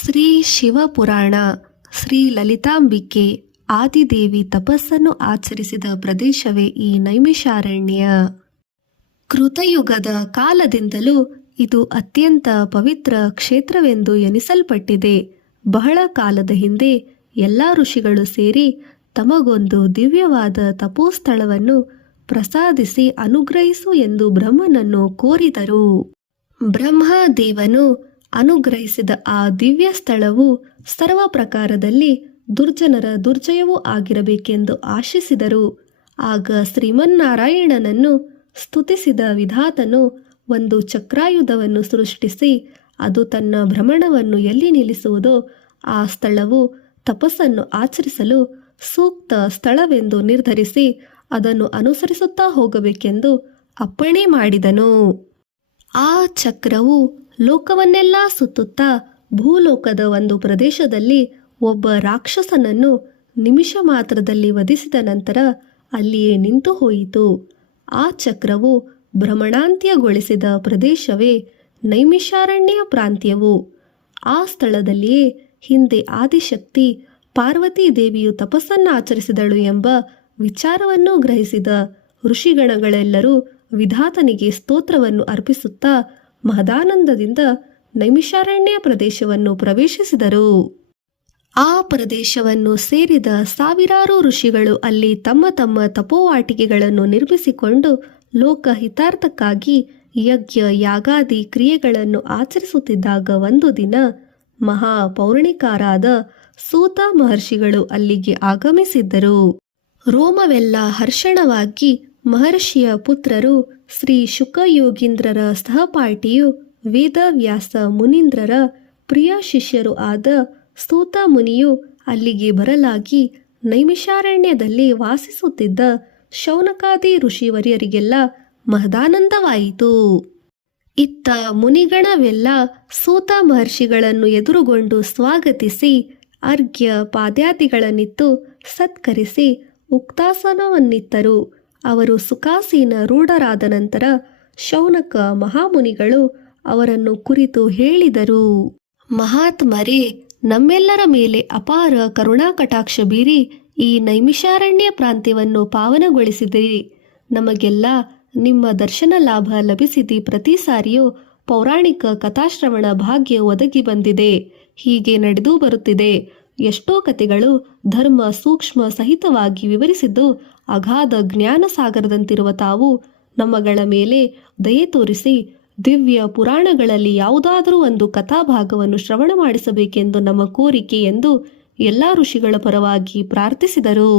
ಶ್ರೀ ಶಿವಪುರಾಣ. ಶ್ರೀ ಲಲಿತಾಂಬಿಕೆ ಆದಿದೇವಿ ತಪಸ್ಸನ್ನು ಆಚರಿಸಿದ ಪ್ರದೇಶವೇ ಈ ನೈಮಿಷಾರಣ್ಯ. ಕೃತಯುಗದ ಕಾಲದಿಂದಲೂ ಇದು ಅತ್ಯಂತ ಪವಿತ್ರ ಕ್ಷೇತ್ರವೆಂದು ಎನಿಸಲ್ಪಟ್ಟಿದೆ. ಬಹಳ ಕಾಲದ ಹಿಂದೆ ಎಲ್ಲ ಋಷಿಗಳು ಸೇರಿ ತಮಗೊಂದು ದಿವ್ಯವಾದ ತಪೋಸ್ಥಳವನ್ನು ಪ್ರಸಾದಿಸಿ ಅನುಗ್ರಹಿಸು ಎಂದು ಬ್ರಹ್ಮನನ್ನು ಕೋರಿದರು. ಬ್ರಹ್ಮದೇವನು ಅನುಗ್ರಹಿಸಿದ ಆ ದಿವ್ಯ ಸ್ಥಳವು ಸರ್ವ ಪ್ರಕಾರದಲ್ಲಿ ದುರ್ಜನರ ದುರ್ಜಯವೂ ಆಗಿರಬೇಕೆಂದು ಆಶಿಸಿದರು. ಆಗ ಶ್ರೀಮನ್ನಾರಾಯಣನನ್ನು ಸ್ತುತಿಸಿದ ವಿಧಾತನು ಒಂದು ಚಕ್ರಾಯುಧವನ್ನು ಸೃಷ್ಟಿಸಿ ಅದು ತನ್ನ ಭ್ರಮಣವನ್ನು ಎಲ್ಲಿ ನಿಲ್ಲಿಸುವುದೋ ಆ ಸ್ಥಳವು ತಪಸ್ಸನ್ನು ಆಚರಿಸಲು ಸೂಕ್ತ ಸ್ಥಳವೆಂದು ನಿರ್ಧರಿಸಿ ಅದನ್ನು ಅನುಸರಿಸುತ್ತಾ ಹೋಗಬೇಕೆಂದು ಅಪ್ಪಣೆ ಮಾಡಿದನು. ಆ ಚಕ್ರವು ಲೋಕವನ್ನೆಲ್ಲ ಸುತ್ತುತ್ತಾ ಭೂಲೋಕದ ಒಂದು ಪ್ರದೇಶದಲ್ಲಿ ಒಬ್ಬ ರಾಕ್ಷಸನನ್ನು ನಿಮಿಷ ಮಾತ್ರದಲ್ಲಿ ವಧಿಸಿದ ನಂತರ ಅಲ್ಲಿಯೇ ನಿಂತು ಹೋಯಿತು. ಆ ಚಕ್ರವು ಭ್ರಮಣಾಂತ್ಯಗೊಳಿಸಿದ ಪ್ರದೇಶವೇ ನೈಮಿಷಾರಣ್ಯ ಪ್ರಾಂತ್ಯವು. ಆ ಸ್ಥಳದಲ್ಲಿಯೇ ಹಿಂದೆ ಆದಿಶಕ್ತಿ ಪಾರ್ವತೀ ದೇವಿಯು ತಪಸ್ಸನ್ನು ಆಚರಿಸಿದಳು ಎಂಬ ವಿಚಾರವನ್ನು ಗ್ರಹಿಸಿದ ಋಷಿಗಣಗಳೆಲ್ಲರೂ ವಿಧಾತನಿಗೆ ಸ್ತೋತ್ರವನ್ನು ಅರ್ಪಿಸುತ್ತಾ ಮಹದಾನಂದದಿಂದ ನೈಮಿಷಾರಣ್ಯ ಪ್ರದೇಶವನ್ನು ಪ್ರವೇಶಿಸಿದರು. ಆ ಪ್ರದೇಶವನ್ನು ಸೇರಿದ ಸಾವಿರಾರು ಋಷಿಗಳು ಅಲ್ಲಿ ತಮ್ಮ ತಮ್ಮ ತಪೋವಾಟಿಕೆಗಳನ್ನು ನಿರ್ಮಿಸಿಕೊಂಡು ಲೋಕ ಹಿತಾರ್ಥಕ್ಕಾಗಿ ಯಜ್ಞ ಯಾಗಾದಿ ಕ್ರಿಯೆಗಳನ್ನು ಆಚರಿಸುತ್ತಿದ್ದಾಗ ಒಂದು ದಿನ ಮಹಾಪೌರಾಣಿಕರಾದ ಸೂತ ಮಹರ್ಷಿಗಳು ಅಲ್ಲಿಗೆ ಆಗಮಿಸಿದ್ದರು. ರೋಮವೆಲ್ಲ ಹರ್ಷಣವಾಗಿ ಮಹರ್ಷಿಯ ಪುತ್ರರು ಶ್ರೀ ಶುಕಯೋಗೀಂದ್ರರ ಸಹಪಾಠಿಯು ವೇದವ್ಯಾಸ ಮುನೀಂದ್ರರ ಪ್ರಿಯ ಶಿಷ್ಯರು ಆದ ಸೂತ ಮುನಿಯು ಅಲ್ಲಿಗೆ ಬರಲಾಗಿ ನೈಮಿಷಾರಣ್ಯದಲ್ಲಿ ವಾಸಿಸುತ್ತಿದ್ದ ಶೌನಕಾದಿ ಋಷಿವರ್ಯರಿಗೆಲ್ಲ ಮಹದಾನಂದವಾಯಿತು. ಇತ್ತ ಮುನಿಗಣವೆಲ್ಲ ಸೂತ ಮಹರ್ಷಿಗಳನ್ನು ಎದುರುಗೊಂಡು ಸ್ವಾಗತಿಸಿ ಅರ್ಘ್ಯ ಪಾದ್ಯಾದಿಗಳನ್ನಿತ್ತು ಸತ್ಕರಿಸಿ ಉಕ್ತಾಸನವನ್ನಿತ್ತರು. ಅವರು ಸುಖಾಸೀನ ರೂಢರಾದ ನಂತರ ಶೌನಕ ಮಹಾಮುನಿಗಳು ಅವರನ್ನು ಕುರಿತು ಹೇಳಿದರು. ಮಹಾತ್ಮರೇ, ನಮ್ಮೆಲ್ಲರ ಮೇಲೆ ಅಪಾರ ಕರುಣಾಕಟಾಕ್ಷ ಬೀರಿ ಈ ನೈಮಿಷಾರಣ್ಯ ಪ್ರಾಂತ್ಯವನ್ನು ಪಾವನಗೊಳಿಸಿದಿರಿ. ನಮಗೆಲ್ಲ ನಿಮ್ಮ ದರ್ಶನ ಲಾಭ ಲಭಿಸಿದ ಪ್ರತಿ ಸಾರಿಯೂ ಪೌರಾಣಿಕ ಕಥಾಶ್ರವಣ ಭಾಗ್ಯ ಒದಗಿ ಬಂದಿದೆ. ಹೀಗೆ ನಡೆದು ಬರುತ್ತಿದೆ. ಎಷ್ಟೋ ಕಥೆಗಳು ಧರ್ಮ ಸೂಕ್ಷ್ಮ ಸಹಿತವಾಗಿ ವಿವರಿಸಿದ್ದು ಅಗಾಧ ಜ್ಞಾನ ಸಾಗರದಂತಿರುವ ತಾವು ನಮ್ಮಗಳ ಮೇಲೆ ದಯೆ ತೋರಿಸಿ ದಿವ್ಯ ಪುರಾಣಗಳಲ್ಲಿ ಯಾವುದಾದರೂ ಒಂದು ಕಥಾಭಾಗವನ್ನು ಶ್ರವಣ ಮಾಡಿಸಬೇಕೆಂದು ನಮ್ಮ ಕೋರಿಕೆ ಎಂದು ಎಲ್ಲ ಋಷಿಗಳ ಪರವಾಗಿ ಪ್ರಾರ್ಥಿಸಿದರು.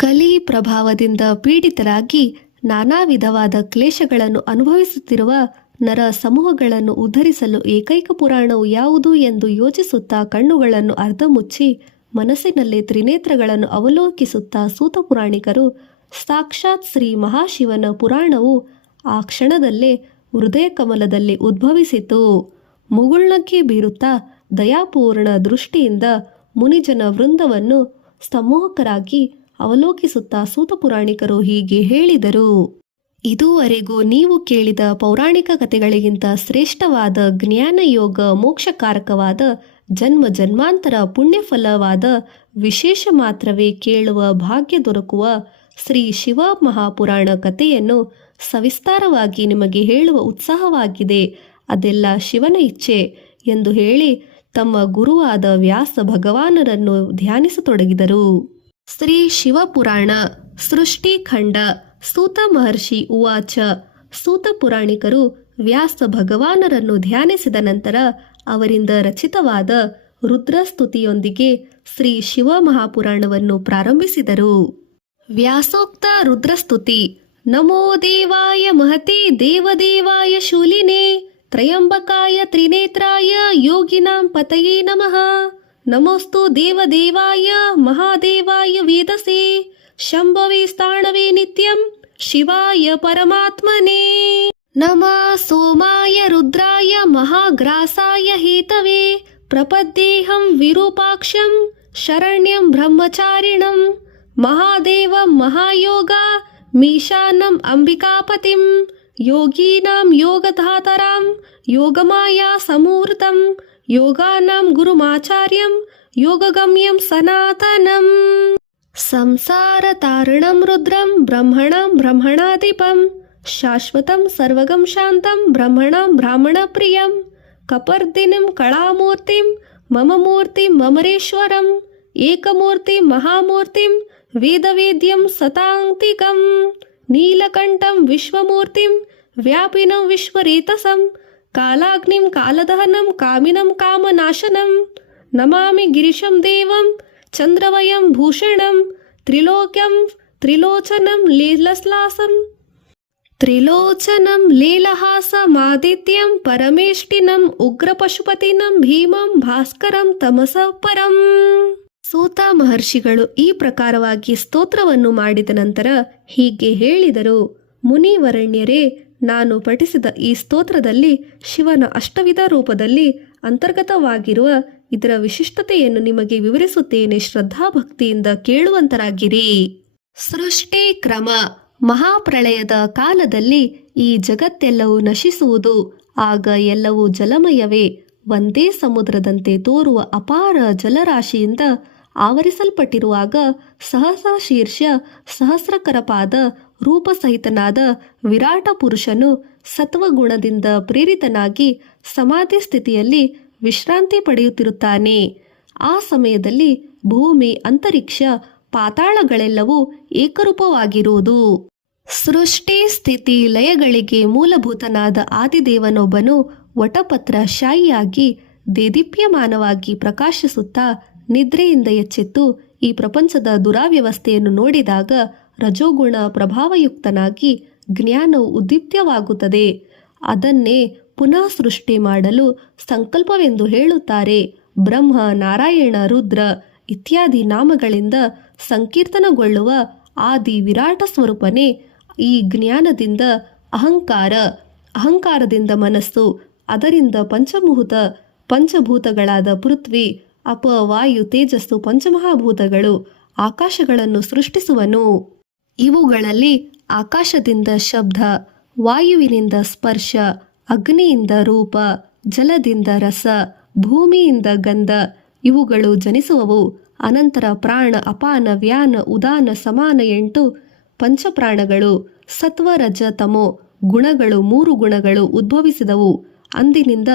ಕಲಿ ಪ್ರಭಾವದಿಂದ ಪೀಡಿತರಾಗಿ ನಾನಾ ವಿಧವಾದ ಕ್ಲೇಶಗಳನ್ನು ಅನುಭವಿಸುತ್ತಿರುವ ನರ ಸಮೂಹಗಳನ್ನು ಉದ್ಧರಿಸಲು ಏಕೈಕ ಪುರಾಣವು ಯಾವುದು ಎಂದು ಯೋಚಿಸುತ್ತಾ ಕಣ್ಣುಗಳನ್ನು ಅರ್ಧ ಮುಚ್ಚಿ ಮನಸ್ಸಿನಲ್ಲೇ ತ್ರಿನೇತ್ರಗಳನ್ನು ಅವಲೋಕಿಸುತ್ತಾ ಸೂತ ಪುರಾಣಿಕರು ಸಾಕ್ಷಾತ್ ಶ್ರೀ ಮಹಾಶಿವನ ಪುರಾಣವು ಆ ಕ್ಷಣದಲ್ಲೇ ಹೃದಯ ಕಮಲದಲ್ಲಿ ಉದ್ಭವಿಸಿತು. ಮುಗುಳ್ನಕ್ಕೆ ಬೀರುತ್ತಾ ದಯಾಪೂರ್ಣ ದೃಷ್ಟಿಯಿಂದ ಮುನಿಜನ ವೃಂದವನ್ನು ಸಮೂಹಕರಾಗಿ ಅವಲೋಕಿಸುತ್ತಾ ಸೂತ ಪುರಾಣಿಕರು ಹೀಗೆ ಹೇಳಿದರು. ಇದುವರೆಗೂ ನೀವು ಕೇಳಿದ ಪೌರಾಣಿಕ ಕಥೆಗಳಿಗಿಂತ ಶ್ರೇಷ್ಠವಾದ ಜ್ಞಾನಯೋಗ ಮೋಕ್ಷಕಾರಕವಾದ ಜನ್ಮ ಜನ್ಮಾಂತರ ಪುಣ್ಯಫಲವಾದ ವಿಶೇಷ ಮಾತ್ರವೇ ಕೇಳುವ ಭಾಗ್ಯ ದೊರಕುವ ಶ್ರೀ ಶಿವ ಮಹಾಪುರಾಣ ಕಥೆಯನ್ನು ಸವಿಸ್ತಾರವಾಗಿ ನಿಮಗೆ ಹೇಳುವ ಉತ್ಸಾಹವಾಗಿದೆ. ಅದೆಲ್ಲ ಶಿವನ ಇಚ್ಛೆ ಎಂದು ಹೇಳಿ ತಮ್ಮ ಗುರುವಾದ ವ್ಯಾಸ ಭಗವಾನರನ್ನು ಧ್ಯಾನಿಸತೊಡಗಿದರು. ಶ್ರೀ ಶಿವಪುರಾಣ ಸೃಷ್ಟಿಖಂಡ. ಸೂತ ಮಹರ್ಷಿ ಉವಾಚ. ಸೂತ ಪುರಾಣಿಕರು ವ್ಯಾಸ ಭಗವಾನರನ್ನು ಧ್ಯಾನಿಸಿದ ನಂತರ ಅವರಿಂದ ರಚಿತವಾದ ರುದ್ರಸ್ತುತಿಯೊಂದಿಗೆ ಶ್ರೀ ಶಿವ ಮಹಾಪುರಾಣವನ್ನು ಪ್ರಾರಂಭಿಸಿದರು. ವ್ಯಾಸೋಕ್ತ ರುದ್ರಸ್ತುತಿ. ನಮೋ ದೇವಾಯ ಮಹತೆ ದೇವದೇವಾಯ ಶೂಲಿನೇ ತ್ರಯಂಬಕಾಯ ತ್ರಿನೇತ್ರಾಯ ಯೋಗಿನಾಂ ಪತಯೇ ನಮಃ. ನಮೋಸ್ತು ದೇವದೇವಾಯ ಮಹಾದೇವಾಯ ವೇದಸೇ ಶಂಭವೇ ಸ್ಥಾಣವೇ ನಿತ್ಯಂ ಶಿವಾಯ ಪರಮಾತ್ಮನೇ. ನಮಃ ಸೋಮಾಯ ರುದ್ರಾಯ ಮಹಾಗ್ರಾಸಾಯ ಹೇತವೇ ಪ್ರಪದ್ಯೇಹಂ ವಿರೂಪಾಕ್ಷಂ ಶರಣ್ಯಂ ಬ್ರಹ್ಮಚಾರಿಣಂ ಮಹಾದೇವಂ ಮಹಾಯೋಗ ಮೀಶಾನಂ ಅಂಬಿಕಾಪತಿಂ ಯೋಗೀನಾಂ ಯೋಗಧಾತರಾಂ ಯೋಗಮಾಯಾ ಸಮೂರ್ತಂ ಯೋಗಾನಾಂ ಗುರುಮಾಚಾರ್ಯಂ ಯೋಗಗಮ್ಯಂ ಸನಾತನಂ ಸಂಸಾರ ತಾರಣಂ ರುದ್ರಂ ಬ್ರಹ್ಮಣಂ ಬ್ರಹ್ಮಣಾಧಿಪಂ ಶಾಶ್ವತಂ ಸರ್ವಗಂ ಶಾಂತಂ ಬ್ರಹ್ಮಣಂ ಬ್ರಾಹ್ಮಣ ಪ್ರಿಯಂ ಕಪರ್ದಿನಿಂ ಕಳಾಮೂರ್ತಿಂ ಮಮ ಮೂರ್ತಿಂ ಮಮರೇಶ್ವರಂ ಏಕಮೂರ್ತಿಂ ಮಹಾಮೂರ್ತಿಂ ವೇದವೇದ್ಯಂ ಸತಾಂತಿಕಂ ನೀಲಕಂಠಂ ವಿಶ್ವಮೂರ್ತಿಂ ವ್ಯಾಪಿನಂ ವಿಶ್ವರೇತಸಂ ಕಾಲಾಗ್ನಿಂ ಕಾಲದಹನಂ ಕಾಮಿನಂ ಕಾಮನಾಶನಂ ನಮಾಮಿ ಗಿರಿಶಂ ದೇವಂ ಚಂದ್ರವಯಂ ಭೂಷಣಂ ತ್ರಿಲೋಕ್ಯಂ ತ್ರಿಲೋಚನಂ ಲೀಲಸ್ಲಾಸಂ ತ್ರಿಲೋಚನಂ ಲೀಲಹಾಸಮಾದಿತ್ಯಂ ಪರಮೇಷ್ಟಿನಂ ಉಗ್ರಪಶುಪತಿನಂ ಭೀಮಂ ಭಾಸ್ಕರಂ ತಮಸಃ ಪರಂ. ಸೂತ ಮಹರ್ಷಿಗಳು ಈ ಪ್ರಕಾರವಾಗಿ ಸ್ತೋತ್ರವನ್ನು ಮಾಡಿದ ನಂತರ ಹೀಗೆ ಹೇಳಿದರು. ಮುನಿವರಣ್ಯರೇ, ನಾನು ಪಠಿಸಿದ ಈ ಸ್ತೋತ್ರದಲ್ಲಿ ಶಿವನ ಅಷ್ಟವಿಧ ರೂಪದಲ್ಲಿ ಅಂತರ್ಗತವಾಗಿರುವ ಇದರ ವಿಶಿಷ್ಟತೆಯನ್ನು ನಿಮಗೆ ವಿವರಿಸುತ್ತೇನೆ. ಶ್ರದ್ಧಾಭಕ್ತಿಯಿಂದ ಕೇಳುವಂತರಾಗಿರಿ. ಸೃಷ್ಟಿ ಕ್ರಮ. ಮಹಾಪ್ರಳಯದ ಕಾಲದಲ್ಲಿ ಈ ಜಗತ್ತೆಲ್ಲವೂ ನಶಿಸುವುದು. ಆಗ ಎಲ್ಲವೂ ಜಲಮಯವೇ. ಒಂದೇ ಸಮುದ್ರದಂತೆ ತೋರುವ ಅಪಾರ ಜಲರಾಶಿಯಿಂದ ಆವರಿಸಲ್ಪಟ್ಟಿರುವಾಗ ಸಹಸ್ರ ಶೀರ್ಷ ಸಹಸ್ರಕರಪಾದ ರೂಪಸಹಿತನಾದ ವಿರಾಟ ಪುರುಷನು ಸತ್ವಗುಣದಿಂದ ಪ್ರೇರಿತನಾಗಿ ಸಮಾಧಿ ಸ್ಥಿತಿಯಲ್ಲಿ ವಿಶ್ರಾಂತಿ ಪಡೆಯುತ್ತಿರುತ್ತಾನೆ. ಆ ಸಮಯದಲ್ಲಿ ಭೂಮಿ, ಅಂತರಿಕ್ಷ, ಪಾತಾಳಗಳೆಲ್ಲವೂ ಏಕರೂಪವಾಗಿರುವುದು. ಸೃಷ್ಟಿ ಸ್ಥಿತಿ ಲಯಗಳಿಗೆ ಮೂಲಭೂತನಾದ ಆದಿದೇವನೊಬ್ಬನು ವಟಪತ್ರ ಶಾಯಿಯಾಗಿ ದೇದೀಪ್ಯಮಾನವಾಗಿ ಪ್ರಕಾಶಿಸುತ್ತಾ ನಿದ್ರೆಯಿಂದ ಎಚ್ಚೆತ್ತು ಈ ಪ್ರಪಂಚದ ದುರಾವ್ಯವಸ್ಥೆಯನ್ನು ನೋಡಿದಾಗ ರಜೋಗುಣ ಪ್ರಭಾವಯುಕ್ತನಾಗಿ ಜ್ಞಾನವು ಉದ್ದೀಪ್ತವಾಗುತ್ತದೆ. ಅದನ್ನೇ ಪುನಃ ಸೃಷ್ಟಿ ಮಾಡಲು ಸಂಕಲ್ಪವೆಂದು ಹೇಳುತ್ತಾರೆ. ಬ್ರಹ್ಮ, ನಾರಾಯಣ, ರುದ್ರ ಇತ್ಯಾದಿ ನಾಮಗಳಿಂದ ಸಂಕೀರ್ತನಗೊಳ್ಳುವ ಆದಿ ವಿರಾಟ ಸ್ವರೂಪನೇ ಈ ಜ್ಞಾನದಿಂದ ಅಹಂಕಾರ, ಅಹಂಕಾರದಿಂದ ಮನಸ್ಸು, ಅದರಿಂದ ಪಂಚಭೂತಗಳಾದ ಪೃಥ್ವಿ, ಅಪ, ವಾಯು, ತೇಜಸ್ಸು, ಪಂಚಮಹಾಭೂತಗಳು, ಆಕಾಶಗಳನ್ನು ಸೃಷ್ಟಿಸುವನು. ಇವುಗಳಲ್ಲಿ ಆಕಾಶದಿಂದ ಶಬ್ದ, ವಾಯುವಿನಿಂದ ಸ್ಪರ್ಶ, ಅಗ್ನಿಯಿಂದ ರೂಪ, ಜಲದಿಂದ ರಸ, ಭೂಮಿಯಿಂದ ಗಂಧ ಇವುಗಳು ಜನಿಸುವವು. ಅನಂತರ ಪ್ರಾಣ, ಅಪಾನ, ವ್ಯಾನ, ಉದಾನ, ಸಮಾನ 8 ಪಂಚಪ್ರಾಣಗಳು, ಸತ್ವ, ರಜ, ತಮೋ ಗುಣಗಳು 3 ಗುಣಗಳು ಉದ್ಭವಿಸಿದವು. ಅಂದಿನಿಂದ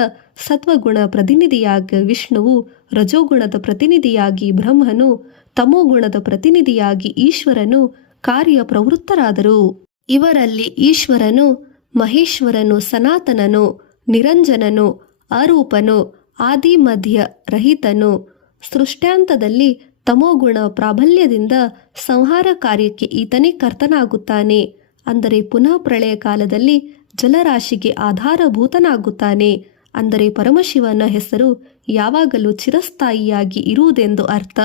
ಸತ್ವಗುಣ ಪ್ರತಿನಿಧಿಯಾಗಿ ವಿಷ್ಣುವು, ರಜೋಗುಣದ ಪ್ರತಿನಿಧಿಯಾಗಿ ಬ್ರಹ್ಮನು, ತಮೋಗುಣದ ಪ್ರತಿನಿಧಿಯಾಗಿ ಈಶ್ವರನು ಕಾರ್ಯಪ್ರವೃತ್ತರಾದರು. ಇವರಲ್ಲಿ ಈಶ್ವರನು ಮಹೇಶ್ವರನು, ಸನಾತನನು, ನಿರಂಜನನು, ಅರೂಪನು, ಆದಿ ಮಧ್ಯ ರಹಿತನು. ಸೃಷ್ಟ್ಯಾಂತದಲ್ಲಿ ತಮೋಗುಣ ಪ್ರಾಬಲ್ಯದಿಂದ ಸಂಹಾರ ಕಾರ್ಯಕ್ಕೆ ಈತನೇ ಕರ್ತನಾಗುತ್ತಾನೆ. ಅಂದರೆ ಪುನಃ ಪ್ರಳಯ ಕಾಲದಲ್ಲಿ ಜಲರಾಶಿಗೆ ಆಧಾರಭೂತನಾಗುತ್ತಾನೆ. ಅಂದರೆ ಪರಮಶಿವನ ಹೆಸರು ಯಾವಾಗಲೂ ಚಿರಸ್ಥಾಯಿಯಾಗಿ ಇರುವುದೆಂದು ಅರ್ಥ.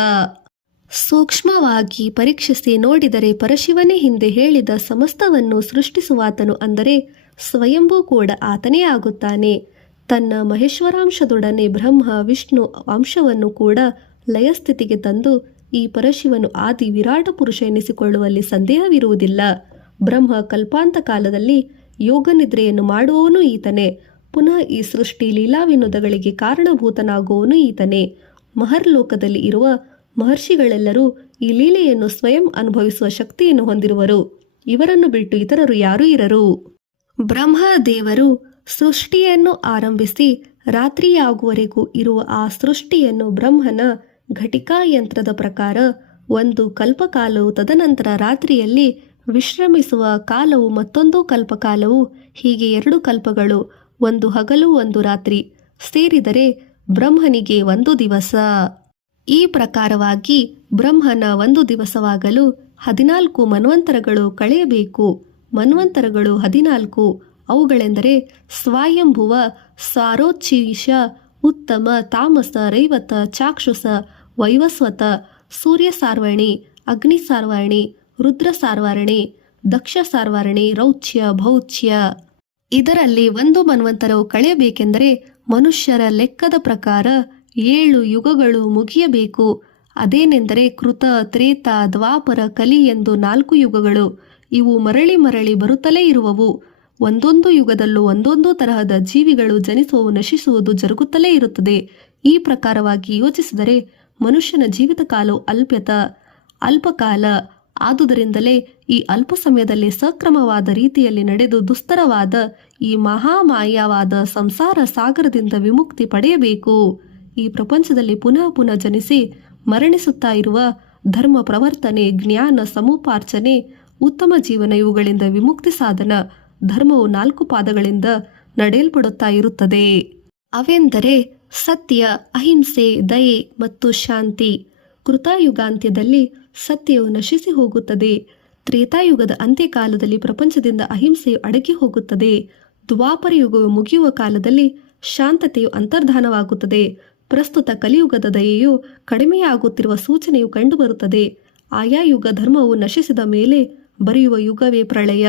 ಸೂಕ್ಷ್ಮವಾಗಿ ಪರೀಕ್ಷಿಸಿ ನೋಡಿದರೆ ಪರಶಿವನೇ ಹಿಂದೆ ಹೇಳಿದ ಸಮಸ್ತವನ್ನು ಸೃಷ್ಟಿಸುವಾತನು. ಅಂದರೆ ಸ್ವಯಂಭೂ ಕೂಡ ಆತನೇ ಆಗುತ್ತಾನೆ. ತನ್ನ ಮಹೇಶ್ವರಾಂಶದೊಡನೆ ಬ್ರಹ್ಮ, ವಿಷ್ಣು ಅಂಶವನ್ನು ಕೂಡ ಲಯಸ್ಥಿತಿಗೆ ತಂದು ಈ ಪರಶಿವನು ಆದಿ ವಿರಾಟ ಪುರುಷ ಎನಿಸಿಕೊಳ್ಳುವಲ್ಲಿ ಸಂದೇಹವಿರುವುದಿಲ್ಲ. ಬ್ರಹ್ಮ ಕಲ್ಪಾಂತ ಕಾಲದಲ್ಲಿ ಯೋಗನಿದ್ರೆಯನ್ನು ಮಾಡುವವನು ಈತನೇ. ಪುನಃ ಈ ಸೃಷ್ಟಿ ಲೀಲಾ ವಿನೋದಗಳಿಗೆ ಕಾರಣಭೂತನಾಗುವವನು ಈತನೇ. ಮಹರ್ಲೋಕದಲ್ಲಿ ಇರುವ ಮಹರ್ಷಿಗಳೆಲ್ಲರೂ ಈ ಲೀಲೆಯನ್ನು ಸ್ವಯಂ ಅನುಭವಿಸುವ ಶಕ್ತಿಯನ್ನು ಹೊಂದಿರುವರು. ಇವರನ್ನು ಬಿಟ್ಟು ಇತರರು ಯಾರೂ ಇರರು. ಬ್ರಹ್ಮದೇವರು ಸೃಷ್ಟಿಯನ್ನು ಆರಂಭಿಸಿ ರಾತ್ರಿಯಾಗುವವರೆಗೂ ಇರುವ ಆ ಸೃಷ್ಟಿಯನ್ನು ಬ್ರಹ್ಮನ ಘಟಿಕಾ ಯಂತ್ರದ ಪ್ರಕಾರ 1 ಕಲ್ಪಕಾಲವು, ತದನಂತರ ರಾತ್ರಿಯಲ್ಲಿ ವಿಶ್ರಮಿಸುವ ಕಾಲವು ಮತ್ತೊಂದು ಕಲ್ಪಕಾಲವು, ಹೀಗೆ 2 ಕಲ್ಪಗಳು, 1 ಹಗಲು 1 ರಾತ್ರಿ ಸೇರಿದರೆ ಬ್ರಹ್ಮನಿಗೆ 1 ದಿವಸ. ಈ ಪ್ರಕಾರವಾಗಿ ಬ್ರಹ್ಮನ 1 ದಿವಸವಾಗಲು 14 ಮನ್ವಂತರಗಳು ಕಳೆಯಬೇಕು. ಮನ್ವಂತರಗಳು 14. ಅವುಗಳೆಂದರೆ ಸ್ವಾಯಂಭುವ, ಸಾರೋಚ್ಛೀಶ, ಉತ್ತಮ, ತಾಮಸ, ರೈವತ, ಚಾಕ್ಷುಷ, ವೈವಸ್ವತ, ಸೂರ್ಯ ಸಾರ್ವರ್ಣಿ, ಅಗ್ನಿ ಸಾರ್ವರ್ಣಿ, ರುದ್ರ ಸಾರ್ವರ್ಣಿ, ದಕ್ಷ ಸಾರ್ವರ್ಣಿ, ರೌಚ್ಯ, ಭೌಚ್ಯ. ಇದರಲ್ಲಿ 1 ಮನ್ವಂತರವು ಕಳೆಯಬೇಕೆಂದರೆ ಮನುಷ್ಯರ ಲೆಕ್ಕದ ಪ್ರಕಾರ 7 ಯುಗಗಳು ಮುಗಿಯಬೇಕು. ಅದೇನೆಂದರೆ ಕೃತ, ತ್ರೇತ, ದ್ವಾಪರ, ಕಲಿ ಎಂದು 4 ಯುಗಗಳು. ಇವು ಮರಳಿ ಮರಳಿ ಬರುತ್ತಲೇ ಇರುವವು. ಒಂದೊಂದು ಯುಗದಲ್ಲೂ ಒಂದೊಂದು ತರಹದ ಜೀವಿಗಳು ಜನಿಸುವುದು ನಶಿಸುವುದು ಜರುಗುತ್ತಲೇ ಇರುತ್ತದೆ. ಈ ಪ್ರಕಾರವಾಗಿ ಯೋಚಿಸಿದರೆ ಮನುಷ್ಯನ ಜೀವಿತ ಕಾಲವು ಅಲ್ಪಕಾಲ. ಆದುದರಿಂದಲೇ ಈ ಅಲ್ಪ ಸಮಯದಲ್ಲಿ ಸಕ್ರಮವಾದ ರೀತಿಯಲ್ಲಿ ನಡೆದು ದುಸ್ತರವಾದ ಈ ಮಹಾಮಾಯವಾದ ಸಂಸಾರ ಸಾಗರದಿಂದ ವಿಮುಕ್ತಿ ಪಡೆಯಬೇಕು. ಈ ಪ್ರಪಂಚದಲ್ಲಿ ಪುನಃ ಪುನಃ ಜನಿಸಿ ಮರಣಿಸುತ್ತಾ ಇರುವ ಧರ್ಮ ಪ್ರವರ್ತನೆ, ಜ್ಞಾನ ಸಮುಪಾರ್ಜನೆ, ಉತ್ತಮ ಜೀವನ ಇವುಗಳಿಂದ ವಿಮುಕ್ತಿ ಸಾಧನ. ಧರ್ಮವು 4 ಪಾದಗಳಿಂದ ನಡೆಯಲ್ಪಡುತ್ತಾ ಇರುತ್ತದೆ. ಅವೆಂದರೆ ಸತ್ಯ, ಅಹಿಂಸೆ, ದಯೆ ಮತ್ತು ಶಾಂತಿ. ಕೃತಯುಗಾಂತ್ಯದಲ್ಲಿ ಸತ್ಯವು ನಶಿಸಿ ಹೋಗುತ್ತದೆ. ತ್ರೇತಾಯುಗದ ಅಂತ್ಯಕಾಲದಲ್ಲಿ ಪ್ರಪಂಚದಿಂದ ಅಹಿಂಸೆಯು ಅಡಗಿ ಹೋಗುತ್ತದೆ. ದ್ವಾಪರ ಯುಗವು ಮುಗಿಯುವ ಕಾಲದಲ್ಲಿ ಶಾಂತತೆಯು ಅಂತರ್ಧಾನವಾಗುತ್ತದೆ. ಪ್ರಸ್ತುತ ಕಲಿಯುಗದ ದಯೆಯು ಕಡಿಮೆಯಾಗುತ್ತಿರುವ ಸೂಚನೆಯು ಕಂಡುಬರುತ್ತದೆ. ಆಯಾ ಯುಗ ಧರ್ಮವು ನಶಿಸಿದ ಮೇಲೆ ಬರೆಯುವ ಯುಗವೇ ಪ್ರಳಯ.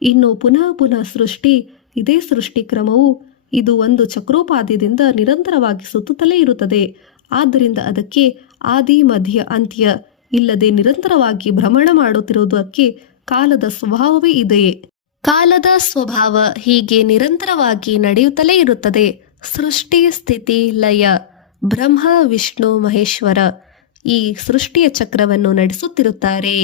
ಇನ್ನು ಪುನಃ ಪುನಃ ಸೃಷ್ಟಿ. ಇದೇ ಸೃಷ್ಟಿ ಕ್ರಮವು ಇದು ಒಂದು ಚಕ್ರೋಪಾದ್ಯದಿಂದ ನಿರಂತರವಾಗಿ ಸುತ್ತುತ್ತಲೇ ಇರುತ್ತದೆ. ಆದ್ದರಿಂದ ಅದಕ್ಕೆ ಆದಿ ಮಧ್ಯ ಅಂತ್ಯ ಇಲ್ಲದೆ ನಿರಂತರವಾಗಿ ಭ್ರಮಣ ಮಾಡುತ್ತಿರುವುದಕ್ಕೆ ಕಾಲದ ಸ್ವಭಾವವೇ ಇದೆ. ಕಾಲದ ಸ್ವಭಾವ ಹೀಗೆ ನಿರಂತರವಾಗಿ ನಡೆಯುತ್ತಲೇ ಇರುತ್ತದೆ. ಸೃಷ್ಟಿ, ಸ್ಥಿತಿ, ಲಯ. ಬ್ರಹ್ಮ, ವಿಷ್ಣು, ಮಹೇಶ್ವರ ಈ ಸೃಷ್ಟಿಯ ಚಕ್ರವನ್ನು ನಡೆಸುತ್ತಿರುತ್ತಾರೆ.